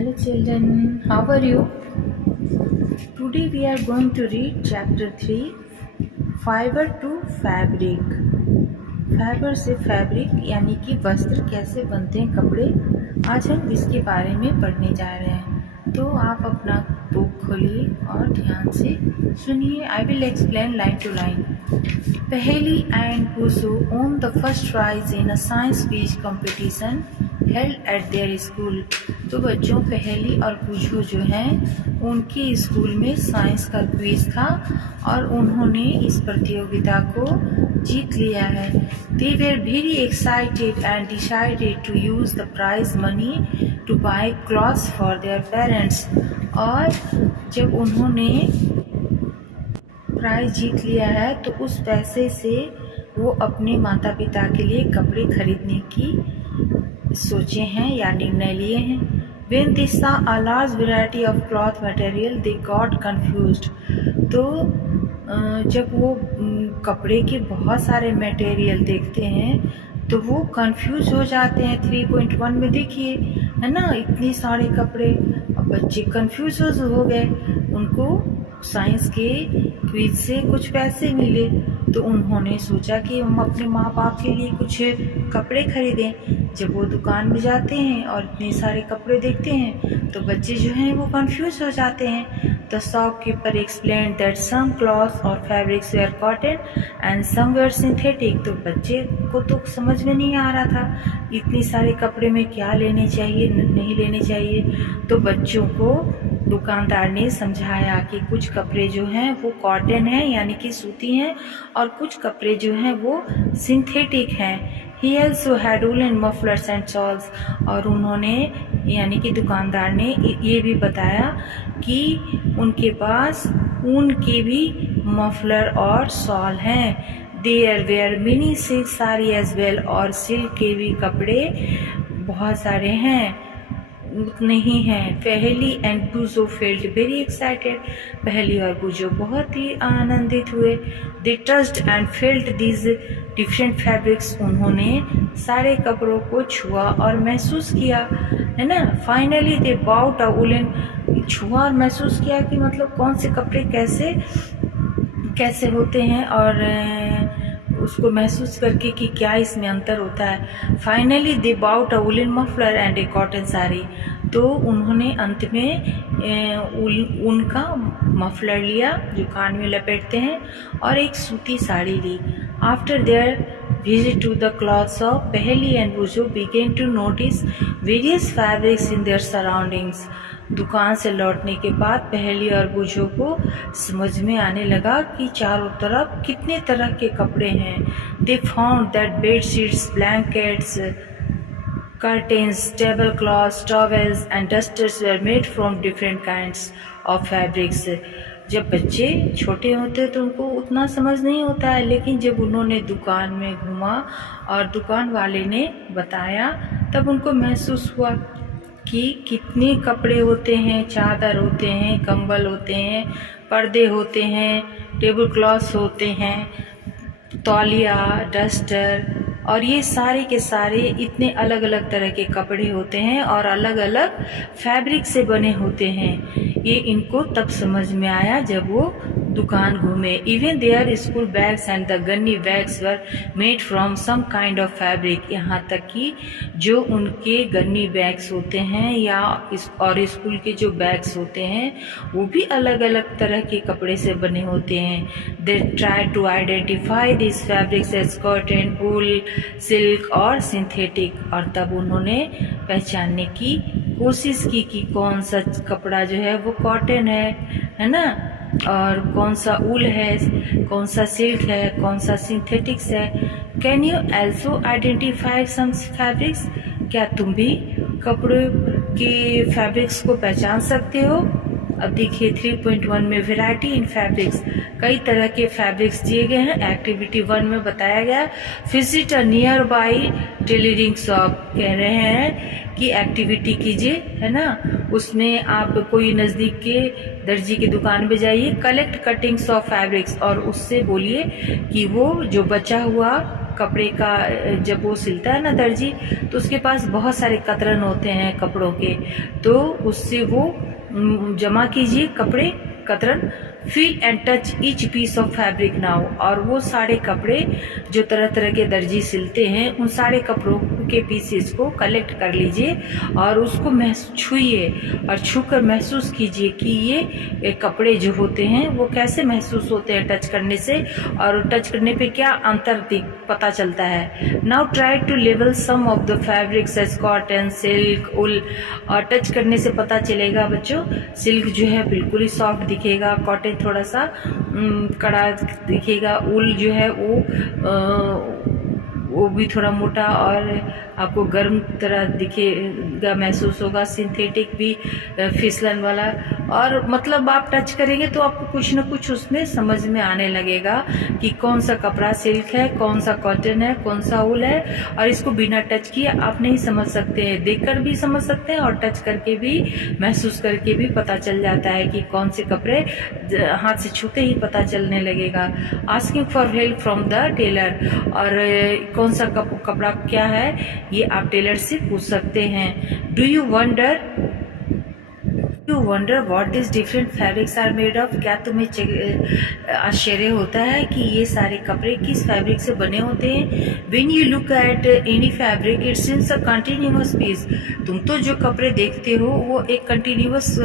Hello children, how are you? Today we are going to read chapter 3 Fiber to Fabric. Fibre से fabric यानी कि वस्त्र कैसे बनते हैं, कपड़े, आज हम इसके बारे में पढ़ने जा रहे हैं। तो आप अपना बुक खोलिए और ध्यान से सुनिए। I will explain line to line. Paheli and पूसू won the first prize in a science quiz competition held at their school. तो बच्चों, पहेली और पूछो जो हैं उनके स्कूल में साइंस का क्विज था और उन्होंने इस प्रतियोगिता को जीत लिया है। They were very excited and decided to use the prize money to buy clothes for their parents। और जब उन्होंने प्राइज जीत लिया है तो उस पैसे से वो अपने माता पिता के लिए कपड़े खरीदने की सोचे हैं या निर्णय लिए हैं। When they saw a large variety of cloth material, they got confused। तो जब वो कपड़े के बहुत सारे मटेरियल देखते हैं तो वो कंफ्यूज हो जाते हैं। 3.1 में देखिए, है ना, इतने सारे कपड़े। अब बच्चे कंफ्यूज हो गए। उनको साइंस के क्विज से कुछ पैसे मिले तो उन्होंने सोचा कि हम अपने माँ बाप के लिए कुछ कपड़े खरीदें। जब वो दुकान में जाते हैं और इतने सारे कपड़े देखते हैं तो बच्चे जो हैं वो कंफ्यूज हो जाते हैं। The shopkeeper explained that some clothes और fabrics were cotton and some were synthetic. तो बच्चे को तो समझ में नहीं आ रहा था इतने सारे कपड़े में क्या लेने चाहिए, नहीं लेने चाहिए। तो बच्चों को दुकानदार ने समझाया कि कुछ कपड़े जो हैं वो कॉटन हैं यानी कि सूती हैं और कुछ कपड़े जो हैं वो सिंथेटिक हैं। He also had woolen mufflers and shawls। और उन्होंने यानी कि दुकानदार ने ये भी बताया कि उनके पास ऊन के भी मफलर और शॉल हैं। There were many silk sari as well। और सिल्क के भी कपड़े बहुत सारे हैं, नहीं हैं। Paheli and Pujo felt very excited. Paheli और पूजो बहुत ही आनंदित हुए। They touched and felt these different fabrics. उन्होंने सारे कपड़ों को छुआ और महसूस किया, है ना। Finally they bought a woollen. छुआ और महसूस किया कि मतलब कौन से कपड़े कैसे कैसे होते हैं और उसको महसूस करके कि क्या इसमें अंतर होता है। Finally they bought a woollen muffler and a cotton sari. तो उन्होंने अंत में ऊन का मफलर लिया जो कान में लपेटते हैं और एक सूती साड़ी ली। After their visit to the cloth shop, Paheli and Bujo began to notice various fabrics in their surroundings। दुकान से लौटने के बाद पहेली और बुझो को समझ में आने लगा कि चारों तरफ कितने तरह के कपड़े हैं। They found that bed sheets, blankets, curtains, tablecloths, towels and dusters were made from different kinds of fabrics। जब बच्चे छोटे होते हैं तो उनको उतना समझ नहीं होता है, लेकिन जब उन्होंने दुकान में घूमा और दुकान वाले ने बताया तब उनको महसूस हुआ कि कितने कपड़े होते हैं। चादर होते हैं, कंबल होते हैं, पर्दे होते हैं, टेबल क्लॉथ्स होते हैं, तौलिया, डस्टर, और ये सारे के सारे इतने अलग अलग तरह के कपड़े होते हैं और अलग अलग फैब्रिक से बने होते हैं। ये इनको तब समझ में आया जब वो दुकान घूमे। Even their school bags and the gunny bags were made from some kind of fabric. यहाँ तक कि जो उनके गन्नी बैग्स होते हैं या और स्कूल के जो बैग्स होते हैं वो भी अलग अलग तरह के कपड़े से बने होते हैं। They try to identify this fabrics as cotton, wool, silk और सिंथेटिक। और तब उन्होंने पहचानने की कोशिश की कि कौन सा कपड़ा जो है वो कॉटन है ना, और कौन सा ऊल है, कौन सा सिल्क है, कौन सा सिंथेटिक्स है। Can you also identify some fabrics. क्या तुम भी कपड़ों के फैब्रिक्स को पहचान सकते हो। अब देखिए 3.1 में वैरायटी इन फैब्रिक्स, कई तरह के फैब्रिक्स दिए गए हैं। एक्टिविटी 1 में बताया गया visit a near by tailoring shop. कह रहे हैं कि एक्टिविटी कीजिए, है ना, उसमें आप कोई नज़दीक के दर्जी की दुकान पे जाइए, कलेक्ट कटिंग्स ऑफ फैब्रिक्स, और उससे बोलिए कि वो जो बचा हुआ कपड़े का जब वो सिलता है ना दर्जी, तो उसके पास बहुत सारे कतरन होते हैं कपड़ों के, तो उससे वो जमा कीजिए कपड़े कतरन, feel and touch each piece of fabric now. और वो सारे कपड़े जो तरह तरह के दर्जी सिलते हैं, उन सारे कपड़ों के पीसेस को कलेक्ट कर लीजिए और उसको छुइए और छूकर महसूस कीजिए कि ये कपड़े जो होते हैं वो कैसे महसूस होते हैं टच करने से, और टच करने पे क्या अंतर पता चलता है। नाउ ट्राई टू लेवल some of the fabrics as cotton, silk, wool. और टच करने से पता चलेगा बच्चों, सिल्क जो है बिल्कुल ही सॉफ्ट दिखेगा, कॉटन थोड़ा सा कड़ा दिखेगा, उल जो है वो भी थोड़ा मोटा और आपको गर्म तरह दिखेगा, महसूस होगा, सिंथेटिक भी फिसलन वाला। और मतलब आप टच करेंगे तो आपको कुछ ना कुछ उसमें समझ में आने लगेगा कि कौन सा कपड़ा सिल्क है, कौन सा कॉटन है, कौन सा उल है। और इसको बिना टच किए आप नहीं समझ सकते हैं, देखकर भी समझ सकते हैं और टच करके भी, महसूस करके भी पता चल जाता है कि कौन से कपड़े हाथ से छूते ही पता चलने लगेगा। Asking for help from the tailor, और कौन सा कपड़ा क्या है ये आप टेलर से पूछ सकते हैं। Do you wonder what this different fabrics are made of, क्या तुम्हें आश्चर्य होता है कि ये सारे कपड़े किस फैब्रिक से बने होते हैं। When you look at any fabric it seems a continuous piece, तुम तो जो कपड़े देखते हो वो एक कंटिन्यूअस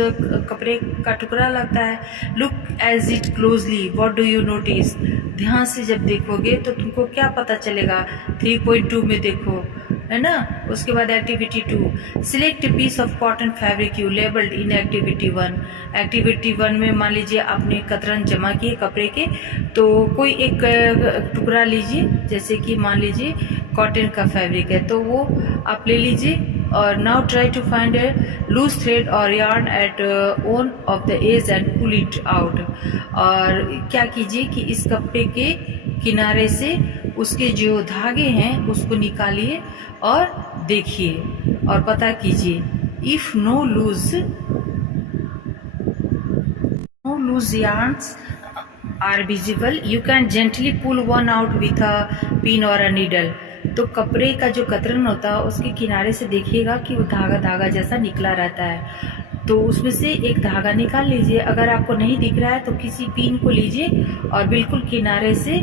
कपड़े का टुकड़ा लगता है। Look as it closely what do you notice, ध्यान से जब देखोगे तो तुमको क्या पता चलेगा। 3.2 में देखो, है ना। उसके बाद activity 2, select piece of cotton fabric you labelled in activity 1। Activity 1 में मान लीजिए आपने कतरन जमा किए कपड़े के, तो कोई एक टुकड़ा लीजिए, जैसे कि मान लीजिए कॉटन का फैब्रिक है तो वो आप ले लीजिए। और now try to find a loose thread और yarn at one of the edge and pull it out. और क्या कीजिए कि इस कपड़े के किनारे से उसके जो धागे हैं उसको निकालिए और देखिए और पता कीजिए। If no loose yarns are visible you can gently pull one out with a pin or a needle। तो कपड़े का जो कतरन होता है उसके किनारे से देखिएगा कि वो धागा जैसा निकला रहता है, तो उसमें से एक धागा निकाल लीजिए। अगर आपको नहीं दिख रहा है तो किसी पिन को लीजिए और बिल्कुल किनारे से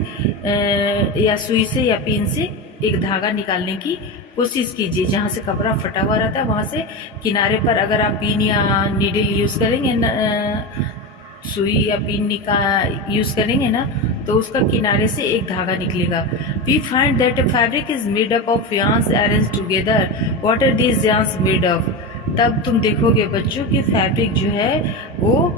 या सुई से या पिन से एक धागा निकालने की कोशिश कीजिए। जहाँ से कपड़ा फटा हुआ रहता है वहां से किनारे पर अगर आप पिन या नीडल यूज करेंगे सुई या पिन का यूज करेंगे ना, तो उसका किनारे से एक धागा निकलेगा। We find that fabric is made up of yarns arranged together. What are these yarns made of, तब तुम देखोगे बच्चों कि फैब्रिक जो है वो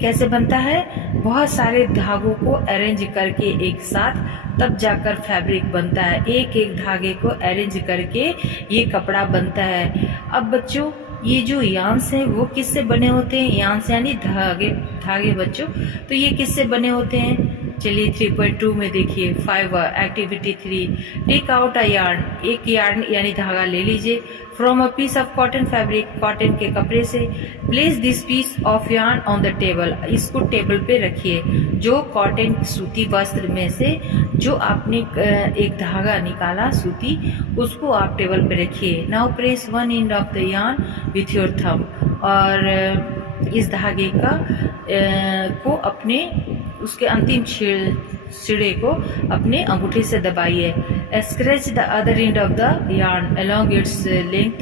कैसे बनता है, बहुत सारे धागों को अरेंज करके एक साथ, तब जाकर फैब्रिक बनता है। एक एक धागे को अरेंज करके ये कपड़ा बनता है। अब बच्चों ये जो यार्न्स हैं वो किससे बने होते हैं, यार्न्स यानी धागे बच्चों, तो ये किससे बने होते हैं। चलिए 3.2 में देखिए 5 activity 3, take out a yarn, एक यार्न यानी धागा ले लीजिए from a piece of cotton fabric, cotton के कपड़े से। Place this piece of yarn on the table, इसको टेबल पे रखिए। जो कॉटन सूती वस्त्र में से जो आपने एक धागा निकाला सूती, उसको आप टेबल पे रखिए। Now press one and of the yarn with your thumb, और इस धागे का को अपने उसके अंतिम सिरे को अपने अंगूठे से दबाइए। Scratch the other end of the yarn along its length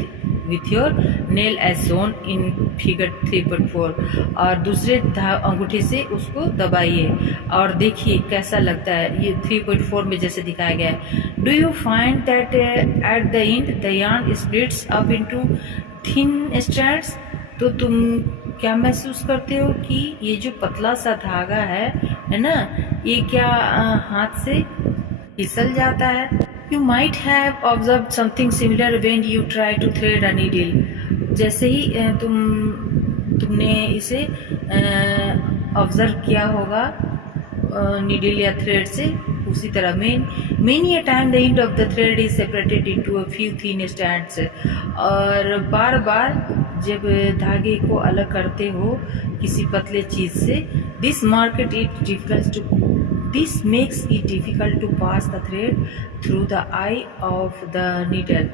with your nail as shown in figure 3.4, और दूसरे अंगूठे से उसको दबाइए और देखिए कैसा लगता है। ये 3.4 में जैसे दिखाया गया है। Do you find that at the end the yarn splits up into thin strands, तो तुम क्या महसूस करते हो कि ये जो पतला सा धागा है ना, ये क्या हाथ से फिसल जाता है। You might have observe something similar when you try to thread a needle, जैसे ही तुमने इसे ऑब्जर्व किया होगा नीडल या थ्रेड से, उसी तरह many a time the end of the thread is separated into a few thin strands, और बार बार जब धागे को अलग करते हो किसी पतले चीज से, this market it difficult to this makes it difficult to pass the thread through the eye of the needle.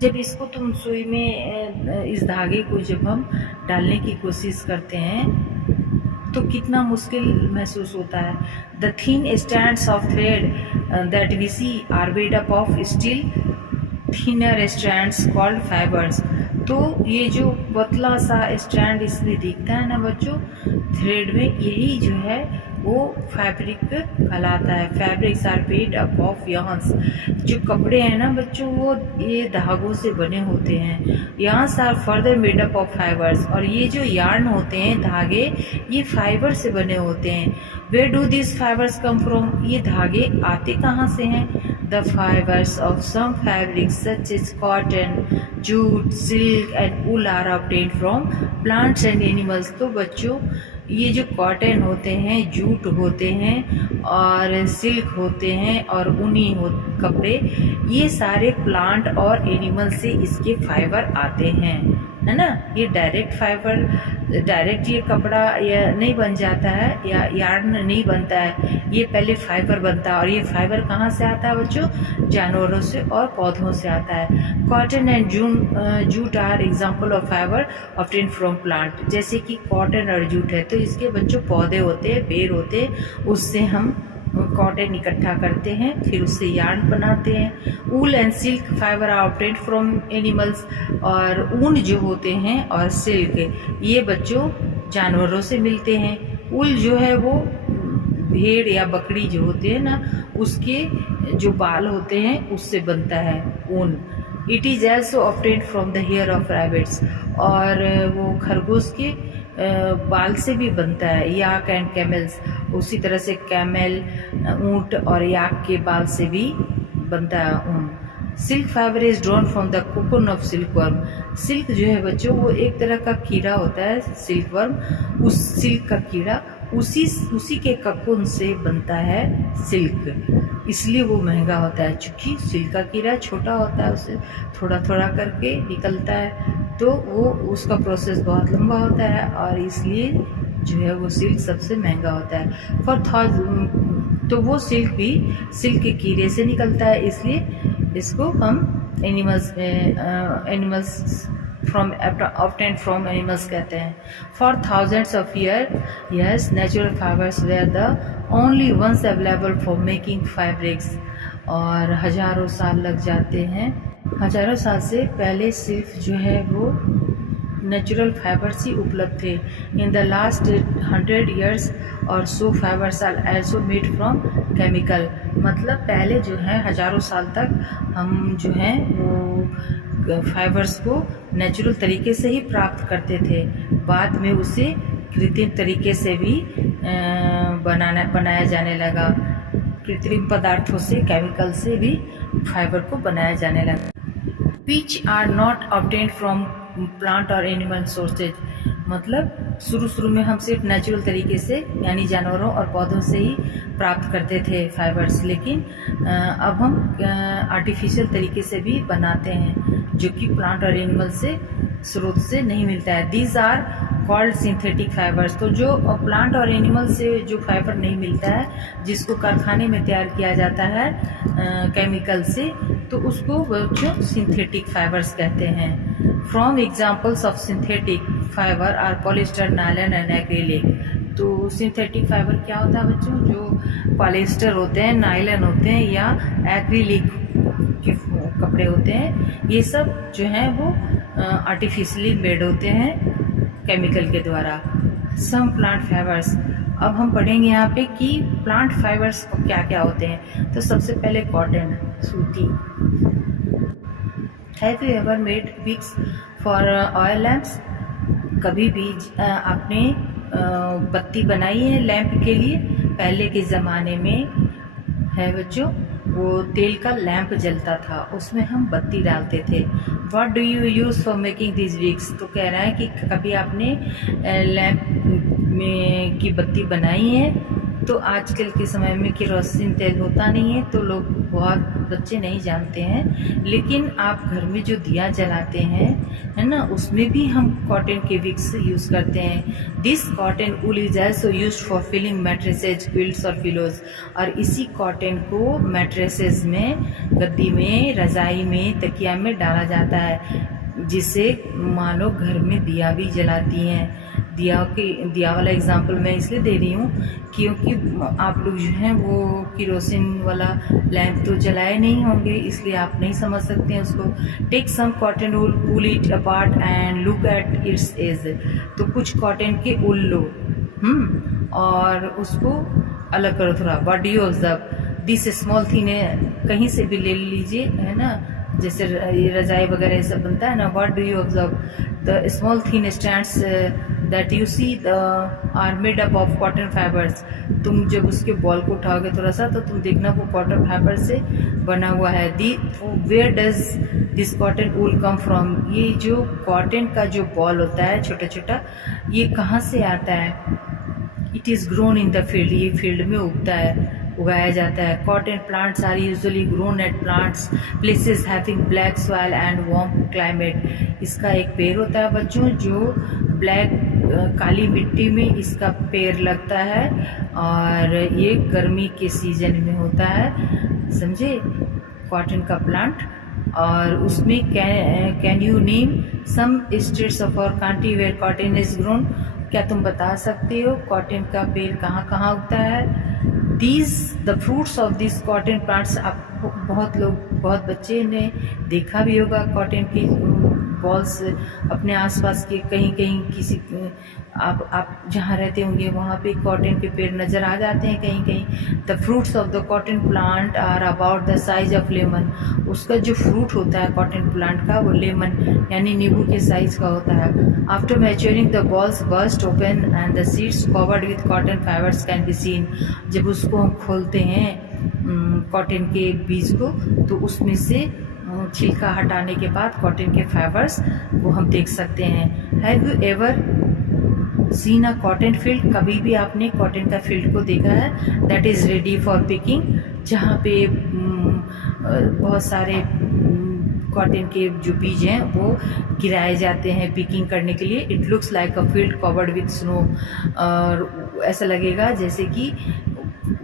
जब इसको तुम सुई में इस धागे को जब हम डालने की कोशिश करते हैं तो कितना मुश्किल महसूस होता है। The thin strands of thread that we see are made up of still thinner strands called fibres. तो ये जो पतला सा स्ट्रैंड इसमें दिखता है ना बच्चों थ्रेड में, यही जो है वो फैब्रिक कहलाता है। Fabrics are made up of yarns। जो कपड़े हैं ना बच्चों वो ये धागों से बने होते हैं। yarns are further made up of fibres. और ये जो यार्न होते हैं धागे ये फाइबर से बने होते हैं। Where do this fibres come from? ये धागे आते कहाँ से हैं? The fibers of some fabrics such as cotton, jute, silk and wool are obtained from plants and animals। तो बच्चों ये जो कॉटन होते हैं, जूट होते हैं और सिल्क होते हैं और ऊनी कपड़े, ये सारे प्लांट और एनिमल से इसके फाइबर आते हैं, है ना। ये डायरेक्ट फाइबर, डायरेक्ट ये कपड़ा या नहीं बन जाता है या यार्न नहीं बनता है, ये पहले फाइबर बनता है। और ये फाइबर कहाँ से आता है बच्चों? जानवरों से और पौधों से आता है। Cotton and jute are example of fibre obtain from plant. जैसे कि कॉटन और जूट है तो इसके बच्चों पौधे होते हैं, पेड़ होते हैं, उससे हम कॉटन इकट्ठा करते हैं, फिर उससे यार्न बनाते हैं। Wool and silk fibre are obtained from animals. और ऊन जो होते हैं और सिल्क ये बच्चों जानवरों से मिलते हैं। वूल जो है वो भेड़ या बकरी जो होते हैं ना उसके जो बाल होते हैं उससे बनता है ऊन। It is also obtained from the hair of rabbits. और वो खरगोश के बाल से भी बनता है। याक एंड कैमल्स, उसी तरह से कैमल, ऊंट और याक के बाल से भी बनता है ऊन। Silk fibre is drawn from the cocoon of silkworm. Silk जो है बच्चों वो एक तरह का कीड़ा होता है सिल्कवर्म। उस सिल्क का कीड़ा उसी के ककून से बनता है सिल्क, इसलिए वो महंगा होता है। चूँकि सिल्क का कीड़ा छोटा होता है, उसे थोड़ा थोड़ा करके निकलता है तो वो उसका प्रोसेस बहुत लंबा होता है और इसलिए जो है वो सिल्क सबसे महंगा होता है। तो वो सिल्क भी सिल्क के कीड़े से निकलता है, इसलिए इसको हम एनिमल्स obtained from animals कहते हैं। For thousands of years natural fibers were the only ones available for making fabrics। और हजारों साल लग जाते हैं, हजारों साल से पहले सिर्फ जो है वो नेचुरल फाइबर्स ही उपलब्ध थे। इन द लास्ट 100 years और so fibres are also made from chemical. मतलब पहले जो है हजारों साल तक हम जो है वो फाइबर्स को नेचुरल तरीके से ही प्राप्त करते थे, बाद में उसे कृत्रिम तरीके से भी बनाया जाने लगा। कृत्रिम पदार्थों से, केमिकल से भी फाइबर को बनाया जाने लगा। Which are not obtained from plant और एनिमल सोर्सेज। मतलब शुरू में हम सिर्फ नेचुरल तरीके से यानी जानवरों और पौधों से ही प्राप्त करते थे फाइबर्स, लेकिन अब हम आर्टिफिशियल तरीके से भी बनाते हैं जो कि प्लांट और एनिमल से स्रोत से नहीं मिलता है। These are called synthetic fibres. तो जो प्लांट और एनिमल से जो फाइबर नहीं मिलता है, जिसको कारखाने में तैयार किया जाता है केमिकल से, तो उसको बच्चों सिंथेटिक फाइबर्स कहते हैं। From examples of synthetic fibre are polyester, nylon and acrylic. तो सिंथेटिक फाइबर क्या होता है बच्चों? जो पॉलिस्टर होते हैं, नायलॉन होते हैं या एक्रिलिक के कपड़े होते हैं, ये सब जो हैं वो आर्टिफिशियली मेड होते हैं केमिकल के द्वारा। Some plant fibres. अब हम पढ़ेंगे यहाँ पे कि प्लांट फाइबर्स क्या क्या होते हैं। तो सबसे पहले कॉटन, सूती। Have you ever made wicks for oil lamps? कभी भी आपने बत्ती बनाई है लैंप के लिए? पहले के ज़माने में है बच्चों वो तेल का लैंप जलता था, उसमें हम बत्ती डालते थे। What do you use for making this wicks? तो कह रहा है कि कभी आपने लैंप में की बत्ती बनाई है तो आजकल के समय में केरोसिन तेल होता नहीं है, तो लोग बहुत बच्चे नहीं जानते हैं, लेकिन आप घर में जो दिया जलाते हैं, है ना, उसमें भी हम कॉटन के विक्स यूज़ करते हैं। This cotton wool is also used for filling mattresses, quilts और पिलोज। और इसी कॉटन को मैट्रेसेस में, गद्दी में, रजाई में, तकिया में डाला जाता है, जिसे मानो घर में दिया भी जलाती हैं। दिया वाला एग्जाम्पल मैं इसलिए दे रही हूँ क्योंकि आप लोग जो हैं वो केरोसिन वाला लैंप तो जलाए नहीं होंगे, इसलिए आप नहीं समझ सकते हैं उसको। Take some cotton wool, pull it apart and look at its edge. तो कुछ कॉटन के ऊल लो, और उसको अलग करो थोड़ा। What do you observe? This small thing है, कहीं से भी ले लीजिए, है ना, जैसे ये रजाई वगैरह ये सब बनता है ना। What do you observe? The small thin strands that you see are made up of cotton fibres. तुम जब उसके बॉल को उठाओगे थोड़ा सा, तो तुम देखना वो कॉटन फाइबर से बना हुआ है। Where does this cotton wool come from? ये जो कॉटन का जो बॉल होता है छोटा छोटा, ये कहाँ से आता है? It is grown in the field. ये फील्ड में उगता है, उगाया जाता है। Cotton plants are usually grown at plants places having black soil and warm climate. इसका एक पेड़ होता है बच्चों, जो ब्लैक काली मिट्टी में इसका पेड़ लगता है, और ये गर्मी के सीजन में होता है, समझे, कॉटन का प्लांट। और उसमें can you name some states of our country where cotton is grown? क्या तुम बता सकते हो कॉटन का पेड़ कहाँ कहाँ उगता है? The fruits of this cotton plants. आप बहुत बच्चे ने देखा भी होगा कॉटन की बॉल्स अपने आसपास के कहीं किसी, आप जहाँ रहते होंगे वहाँ पे कॉटन के पेड़ नज़र आ जाते हैं कहीं कहीं। The fruits of the cotton plant are about the size of lemon. उसका जो फ्रूट होता है कॉटन प्लांट का, वो लेमन यानी नींबू के साइज का होता है। After maturing the balls burst open and the seeds covered with cotton fibres can be seen. जब उसको हम खोलते हैं कॉटन के बीज को, तो उसमें से छिलका हटाने के बाद कॉटन के फाइबर्स को हम देख सकते हैं। Have you ever seen a cotton field? कभी भी आपने कॉटन का फील्ड को देखा है that is ready for picking, जहाँ पे बहुत सारे कॉटन के जो बीज हैं वो गिराए जाते हैं पिकिंग करने के लिए। It looks like a field covered with snow. और ऐसा लगेगा जैसे कि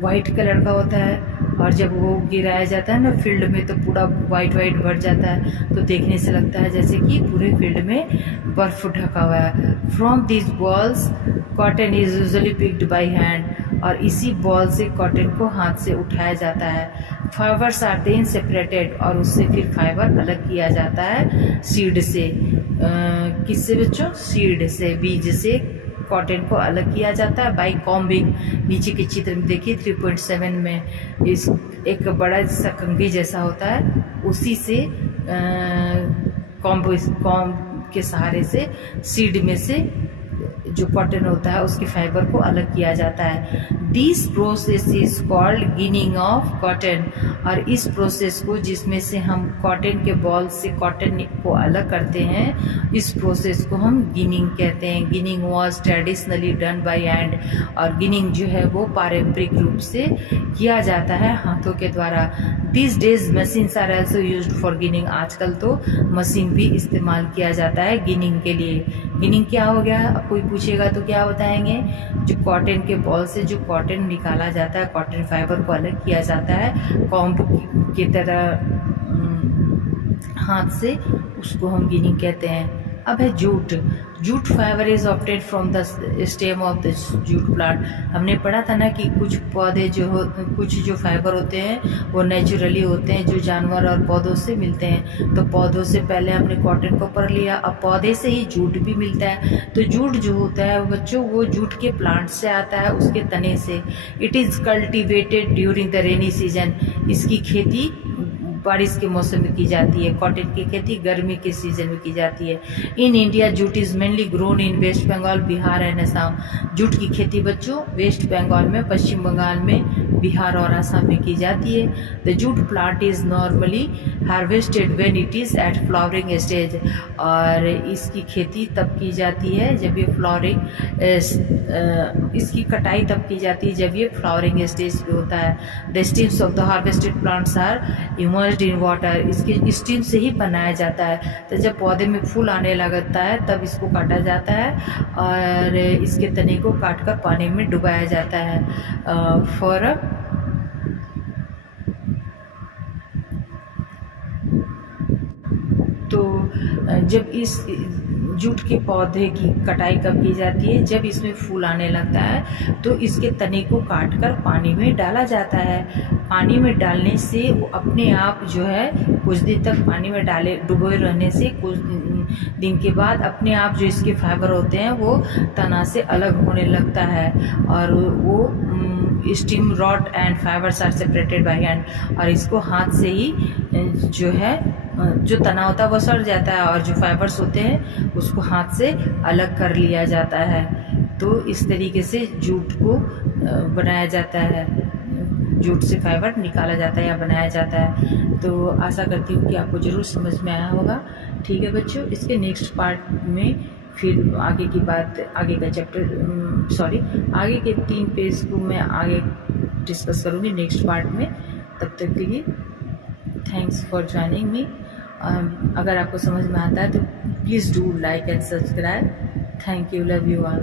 वाइट कलर का होता है, और जब वो गिराया जाता है ना फील्ड में, तो पूरा वाइट भर जाता है, तो देखने से लगता है जैसे कि पूरे फील्ड में बर्फ ढका हुआ है। From this balls cotton is usually picked bye hand. और इसी बॉल से कॉटन को हाथ से उठाया जाता है। फाइबर्स आर देन सेपरेटेड, और उससे फिर फाइबर अलग किया जाता है सीड से। किससे बच्चों? सीड से, बीज से कॉटन को अलग किया जाता है बाई कॉम्बिंग। नीचे के चित्र में देखिए 3.7 में इस एक बड़ा सा कंघी जैसा होता है, उसी से कॉम्ब के सहारे से सीड में से जो कॉटन होता है उसके फाइबर को अलग किया जाता है। This process is called ginning of cotton. और इस प्रोसेस को, जिसमें से हम कॉटन के बॉल से कॉटन को अलग करते हैं, इस प्रोसेस को हम गिनिंग कहते हैं। Ginning was traditionally done by hand. और गिनिंग जो है वो पारंपरिक रूप से किया जाता है हाथों के द्वारा। This days machines are also used for ginning. आजकल तो मशीन भी इस्तेमाल किया जाता है गिनिंग के लिए। गिनिंग क्या हो गया? अब कोई पूछेगा तो क्या बताएंगे? जो कॉटन के बॉल से जो कॉटन निकाला जाता है, कॉटन फाइबर को अलग किया जाता है कॉम्ब की तरह हाथ से, उसको हम गिनिंग कहते हैं। अब है jute. Jute fibre is obtained from the stem of the jute plant. हमने पढ़ा था ना कि कुछ पौधे कुछ जो फाइबर होते हैं वो नेचुरली होते हैं, जो जानवर और पौधों से मिलते हैं। तो पौधों से पहले हमने कॉटन को पढ़ लिया, अब पौधे से ही जूट भी मिलता है। तो जूट जो होता है बच्चों, वो जूट के प्लांट से आता है, उसके तने से। It is cultivated during the rainy season. इसकी खेती बारिश के मौसम में की जाती है। कॉटन की खेती गर्मी के सीजन में की जाती है। In India jute is mainly grown in West Bengal, Bihar and Assam. Jute की खेती बच्चों वेस्ट बंगाल में, पश्चिम बंगाल में बिहार और असम में की जाती है। The jute plant is normally harvested when it is at flowering stage, और इसकी खेती तब की जाती है जब ये फ्लावरिंग, इसकी कटाई तब की जाती है जब ये फ्लावरिंग स्टेज पे होता है। The stems of the harvested plants are immersed in water, इसके स्टीम से ही बनाया जाता है। तो जब पौधे में फूल आने लगता है तब इसको काटा जाता है और इसके तने को काट कर पानी में डुबाया जाता है फॉर तो जब इस जूट के पौधे की कटाई कब की जाती है, जब इसमें फूल आने लगता है तो इसके तने को काट कर पानी में डाला जाता है। पानी में डालने से वो अपने आप जो है कुछ दिन तक पानी में डुबोए रहने से कुछ दिन के बाद अपने आप जो इसके फाइबर होते हैं वो तना से अलग होने लगता है, और वो stem rot and fibres are separated by hand, और इसको हाथ से ही जो है जो तना होता है वो सड़ जाता है और जो फाइबर्स होते हैं उसको हाथ से अलग कर लिया जाता है। तो इस तरीके से जूट को बनाया जाता है, जूट से फाइबर निकाला जाता है या बनाया जाता है। तो आशा करती हूँ कि आपको ज़रूर समझ में आया होगा। ठीक है बच्चों, इसके नेक्स्ट पार्ट में फिर आगे की बात, आगे का चैप्टर आगे के 3 पेज को मैं आगे डिस्कस करूँगी नेक्स्ट पार्ट में। तब तक के लिए थैंक्स फॉर ज्वाइनिंग मी। अगर आपको समझ में आता है तो please do like and subscribe. Thank you, love you all.